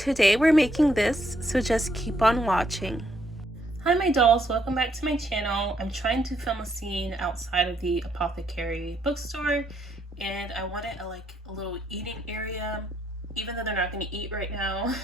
today we're making this, so just keep on watching. Hi my dolls, welcome back to my channel. I'm trying to film a scene outside of the apothecary bookstore, and I wanted a little eating area, even though they're not going to eat right now.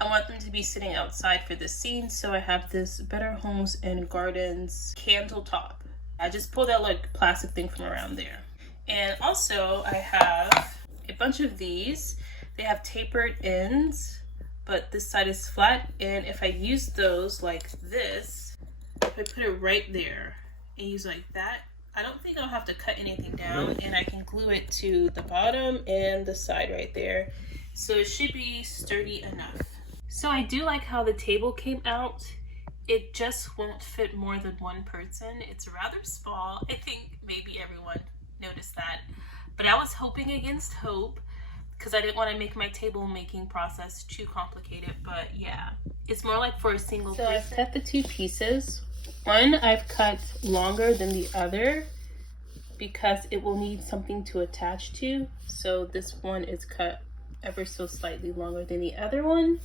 I want them to be sitting outside for this scene, so I have this Better Homes and Gardens candle top. I just pulled out like plastic thing from around there. And also I have a bunch of these. They have tapered ends, but this side is flat, and if I use those like this, if I put it right there and use like that, I don't think I'll have to cut anything down, and I can glue it to the bottom and the side right there. So it should be sturdy enough. So I do like how the table came out. It just won't fit more than one person. It's rather small. I think maybe everyone noticed that. But I was hoping against hope because I didn't want to make my table making process too complicated. But yeah, it's more like for a single person. So I've cut the two pieces. One I've cut longer than the other because it will need something to attach to. So this one is cut ever so slightly longer than the other one.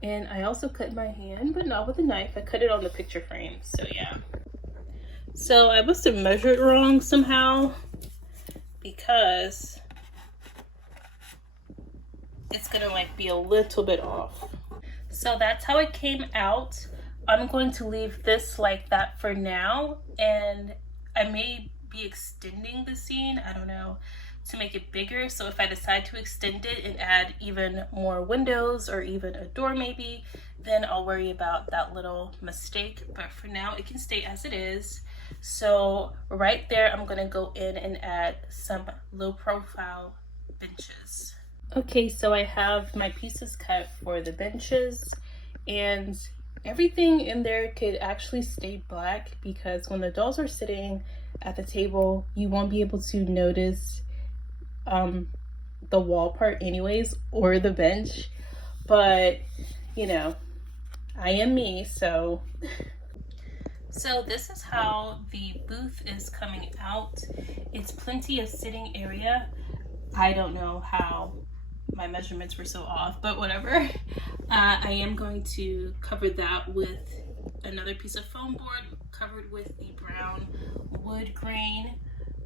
And I also cut my hand, but not with a knife. I cut it on the picture frame, so yeah. So I must have measured wrong somehow because it's gonna like be a little bit off. So that's how it came out. I'm going to leave this like that for now, and I may be extending the scene, I don't know, to make it bigger. So if I decide to extend it and add even more windows or even a door maybe, then I'll worry about that little mistake. But for now it can stay as it is. So right there I'm gonna go in and add some low profile benches. Okay, so I have my pieces cut for the benches, and everything in there could actually stay black because when the dolls are sitting at the table you won't be able to notice the wall part anyways, or the bench, but you know, I am me, so this is how the booth is coming out. It's plenty of sitting area. I don't know how my measurements were so off, but whatever. I am going to cover that with another piece of foam board covered with the brown wood grain.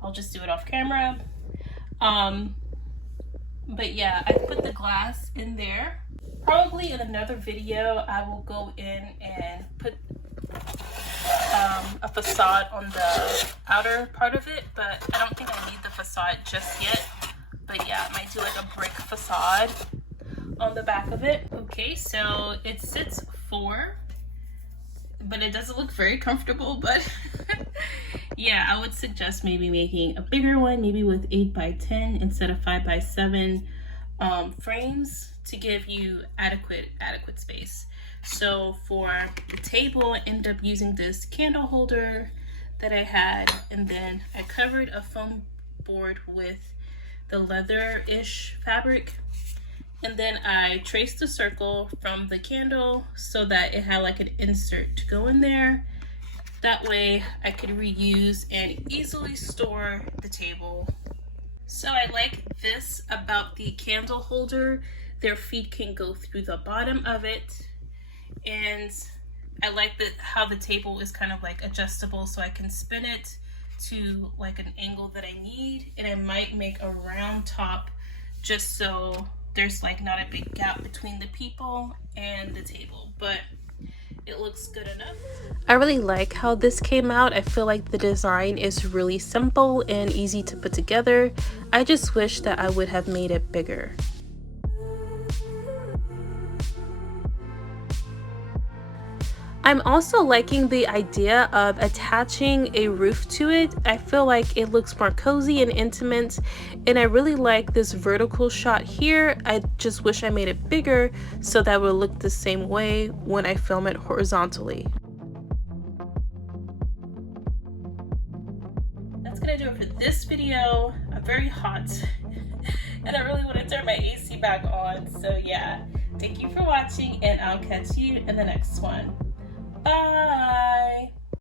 I'll just do it off camera. But yeah, I put the glass in there. Probably in another video I will go in and put a facade on the outer part of it, but I don't think I need the facade just yet. But yeah, I might do like a brick facade on the back of it. Okay, so it sits 4, but it doesn't look very comfortable, but yeah, I would suggest maybe making a bigger one, maybe with 8x10 instead of 5x7 frames to give you adequate space. So for the table, I ended up using this candle holder that I had, and then I covered a foam board with the leather-ish fabric, and then I traced a circle from the candle so that it had like an insert to go in there. That way I could reuse and easily store the table. So I like this about the candle holder. Their feet can go through the bottom of it. And I like how the table is kind of like adjustable, so I can spin it to like an angle that I need. And I might make a round top just so there's like not a big gap between the people and the table, but it looks good enough. I really like how this came out. I feel like the design is really simple and easy to put together. I just wish that I would have made it bigger. I'm also liking the idea of attaching a roof to it. I feel like it looks more cozy and intimate, and I really like this vertical shot here. I just wish I made it bigger so that would look the same way when I film it horizontally. That's gonna do it for this video. I'm very hot and I really want to turn my AC back on, so yeah. Thank you for watching, and I'll catch you in the next one. Bye!